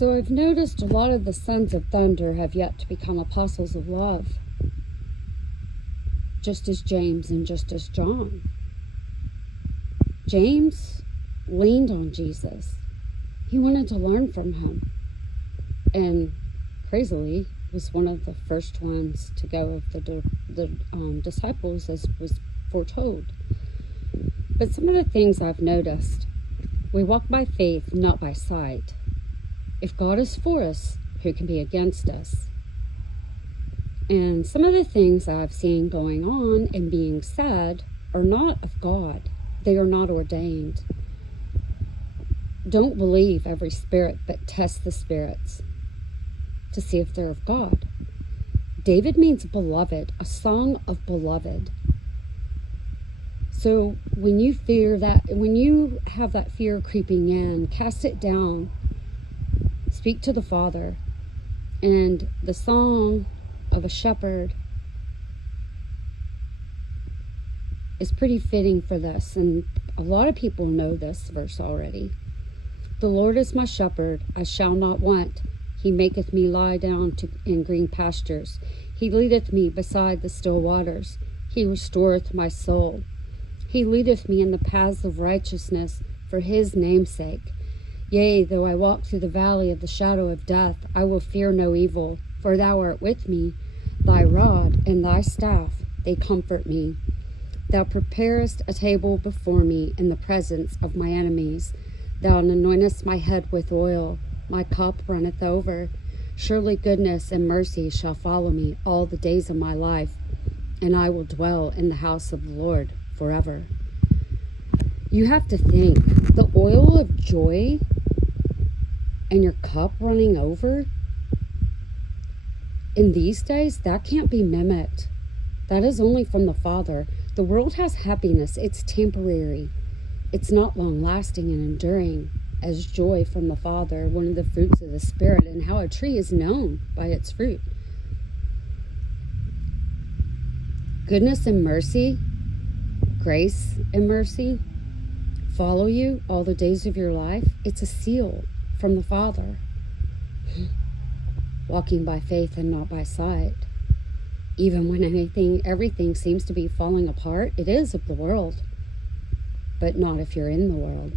So I've noticed a lot of the sons of thunder have yet to become apostles of love, just as James and just as John. James leaned on Jesus. He wanted to learn from him, and crazily was one of the first ones to go of the disciples, as was foretold. But some of the things I've noticed: we walk by faith, not by sight. If God is for us, who can be against us? And some of the things I've seen going on and being said are not of God. They are not ordained. Don't believe every spirit, but test the spirits to see if they're of God. David means beloved, a song of beloved. So when you fear that, when you have that fear creeping in, cast it down. Speak to the Father. And the song of a shepherd is pretty fitting for this. And a lot of people know this verse already. The Lord is my shepherd, I shall not want. He maketh me lie down in green pastures. He leadeth me beside the still waters. He restoreth my soul. He leadeth me in the paths of righteousness for his name's sake. Yea, though I walk through the valley of the shadow of death, I will fear no evil, for thou art with me. Thy rod and thy staff, they comfort me. Thou preparest a table before me in the presence of my enemies. Thou anointest my head with oil. My cup runneth over. Surely goodness and mercy shall follow me all the days of my life, and I will dwell in the house of the Lord forever. You have to think, the oil of joy and your cup running over, in these days, that can't be mimicked. That is only from the Father. The world has happiness. It's temporary. It's not long-lasting and enduring as joy from the Father, one of the fruits of the Spirit, and how a tree is known by its fruit. Goodness and mercy, grace and mercy follow you all the days of your life. It's a seal from the Father. Walking by faith and not by sight. Even when everything seems to be falling apart, it is of the world. But not if you're in the world.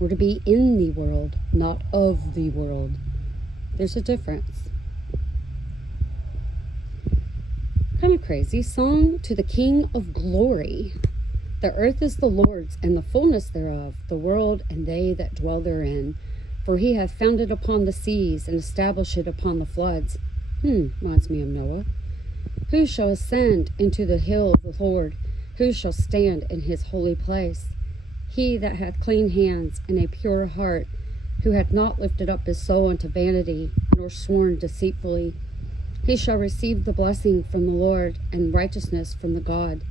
We're to be in the world, not of the world. There's a difference. Kind of crazy. Song to the King of Glory. The earth is the Lord's, and the fullness thereof, the world and they that dwell therein. For he hath founded upon the seas, and established it upon the floods. Reminds me of Noah. Who shall ascend into the hill of the Lord? Who shall stand in his holy place? He that hath clean hands and a pure heart, who hath not lifted up his soul unto vanity, nor sworn deceitfully. He shall receive the blessing from the Lord, and righteousness from the God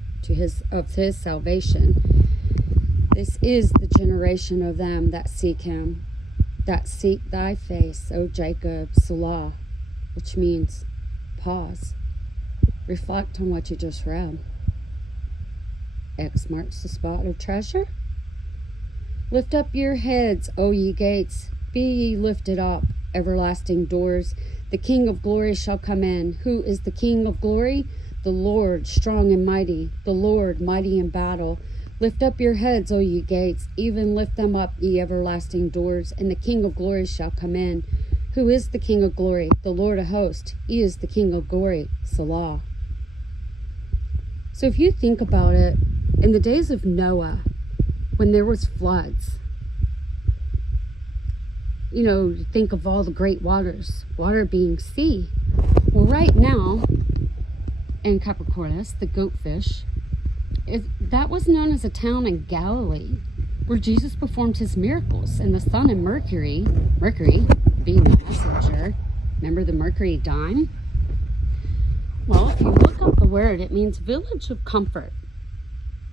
of his salvation. This is the generation of them that seek him, that seek thy face, O Jacob, Selah, which means pause. Reflect on what you just read. X marks the spot of treasure. Lift up your heads, O ye gates. Be ye lifted up, everlasting doors. The King of glory shall come in. Who is the King of glory? The Lord, strong and mighty, the Lord, mighty in battle. Lift up your heads, O ye gates, even lift them up, ye everlasting doors, and the King of glory shall come in. Who is the King of glory? The Lord of hosts. He is the King of glory. Selah. So if you think about it, in the days of Noah, when there was floods, think of all the great waters, water being sea. Well, right now, in Capricornus, the goatfish, that was known as a town in Galilee, where Jesus performed his miracles, and the sun and Mercury being the messenger. Remember the Mercury dime? Well, if you look up the word, it means village of comfort.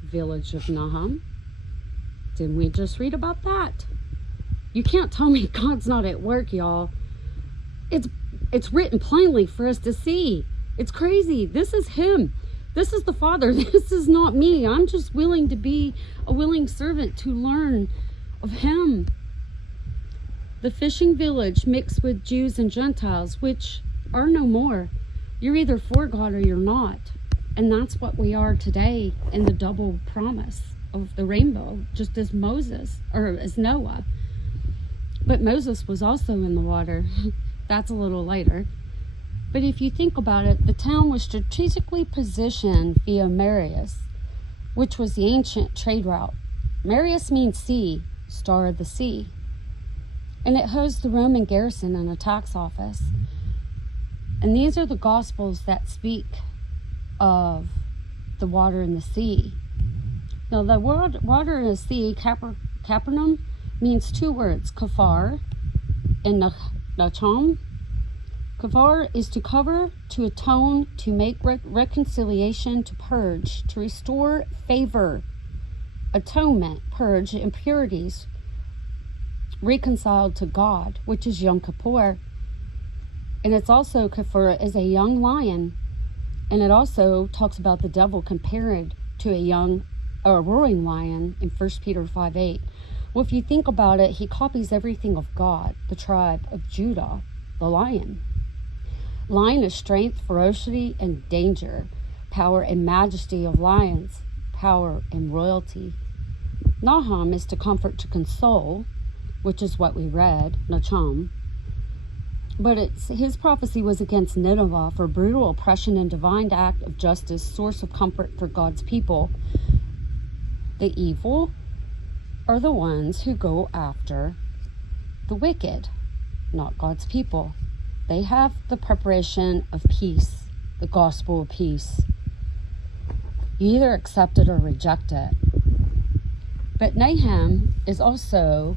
Village of Nahum. Didn't we just read about that? You can't tell me God's not at work, y'all. It's written plainly for us to see. It's crazy. This is him. This is the Father. This is not me. I'm just willing to be a willing servant to learn of him. The fishing village mixed with Jews and Gentiles, which are no more. You're either for God or you're not. And that's what we are today in the double promise of the rainbow, just as Noah. But Moses was also in the water. That's a little later. But if you think about it, the town was strategically positioned via Marius, which was the ancient trade route. Marius means sea, star of the sea. And it housed the Roman garrison and a tax office. And these are the Gospels that speak of the water in the sea. Now, the water in the sea, Capernaum, means two words, kafar and nacham. Kafar is to cover, to atone, to make reconciliation, to purge, to restore favor, atonement, purge impurities, reconciled to God, which is Yom Kippur. And it's also, kafar is a young lion, and it also talks about the devil compared to a roaring lion in 1 Peter 5:8. Well, if you think about it, he copies everything of God, the tribe of Judah, the lion. Lion is strength, ferocity, and danger, power and majesty of lions, power and royalty. Nahum is to comfort, to console, which is what we read, Nacham. But his prophecy was against Nineveh for brutal oppression and divine act of justice, source of comfort for God's people. The evil are the ones who go after the wicked, not God's people. They have the preparation of peace, the gospel of peace. You either accept it or reject it. But Nahum is also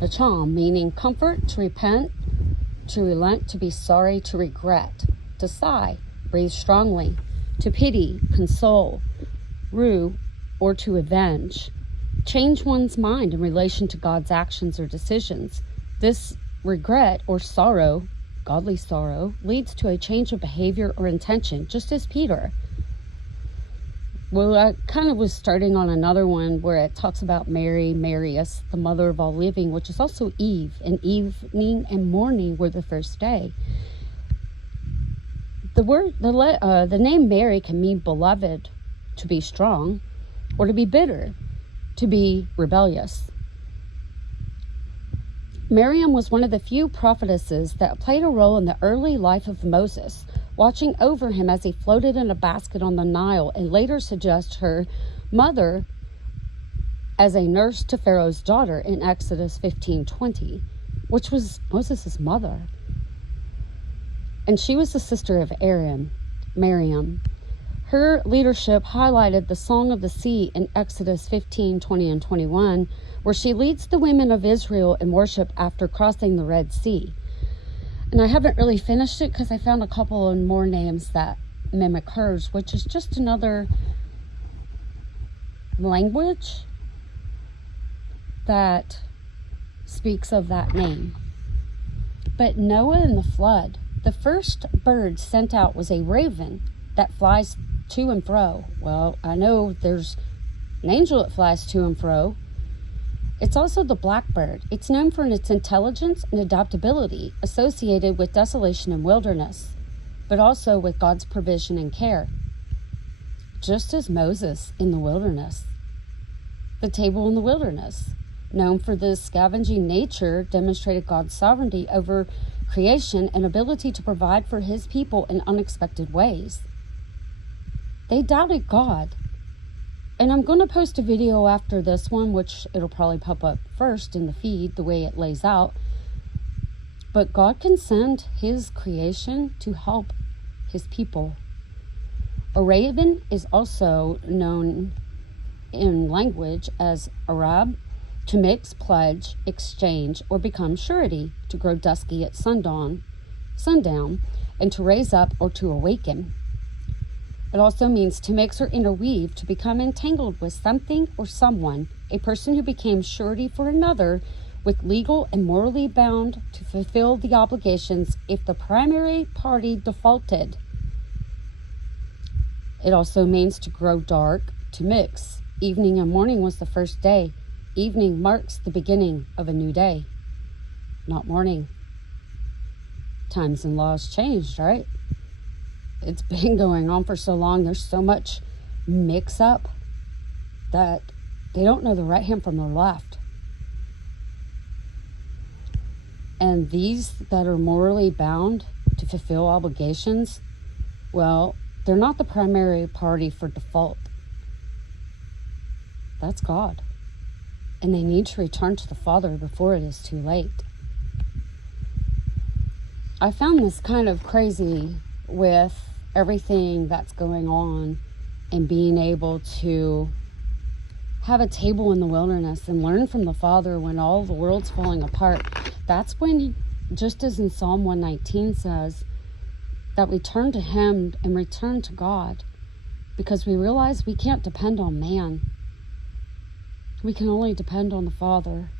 Nacham, meaning comfort, to repent, to relent, to be sorry, to regret, to sigh, breathe strongly, to pity, console, rue, or to avenge. Change one's mind in relation to God's actions or decisions. This regret or sorrow, godly sorrow, leads to a change of behavior or intention, just as Peter. Well, I kind of was starting on another one where it talks about Mary, Marius, the mother of all living, which is also Eve, and evening and morning were the first day. The name Mary can mean beloved, to be strong, or to be bitter, to be rebellious. Miriam was one of the few prophetesses that played a role in the early life of Moses, watching over him as he floated in a basket on the Nile, and later suggests her mother as a nurse to Pharaoh's daughter in Exodus 15:20, which was Moses' mother. And she was the sister of Aaron, Miriam. Her leadership highlighted the Song of the Sea in Exodus 15:20 and 21, where she leads the women of Israel in worship after crossing the Red Sea. And I haven't really finished it because I found a couple of more names that mimic hers, which is just another language that speaks of that name. But Noah and the flood, the first bird sent out was a raven that flies to and fro. Well, I know there's an angel that flies to and fro. It's also the blackbird. It's known for its intelligence and adaptability associated with desolation and wilderness, but also with God's provision and care. Just as Moses in the wilderness. The table in the wilderness, known for the scavenging nature, demonstrated God's sovereignty over creation and ability to provide for his people in unexpected ways. They doubted God. And I'm going to post a video after this one, which it'll probably pop up first in the feed, the way it lays out. But God can send his creation to help his people. A raven is also known in language as Arab, to mix, pledge, exchange, or become surety, to grow dusky at sundown, and to raise up or to awaken. It also means to mix or interweave, to become entangled with something or someone, a person who became surety for another, with legal and morally bound to fulfill the obligations if the primary party defaulted. It also means to grow dark, to mix. Evening and morning was the first day. Evening marks the beginning of a new day. not morning. Times and laws changed, right? It's been going on for so long. There's so much mix up that they don't know the right hand from the left. And these that are morally bound to fulfill obligations, well, they're not the primary party for default. That's God. And they need to return to the Father before it is too late. I found this kind of crazy with everything that's going on and being able to have a table in the wilderness and learn from the Father when all the world's falling apart. That's when, just as in Psalm 119 says, that we turn to Him and return to God, because we realize we can't depend on man. We can only depend on the Father.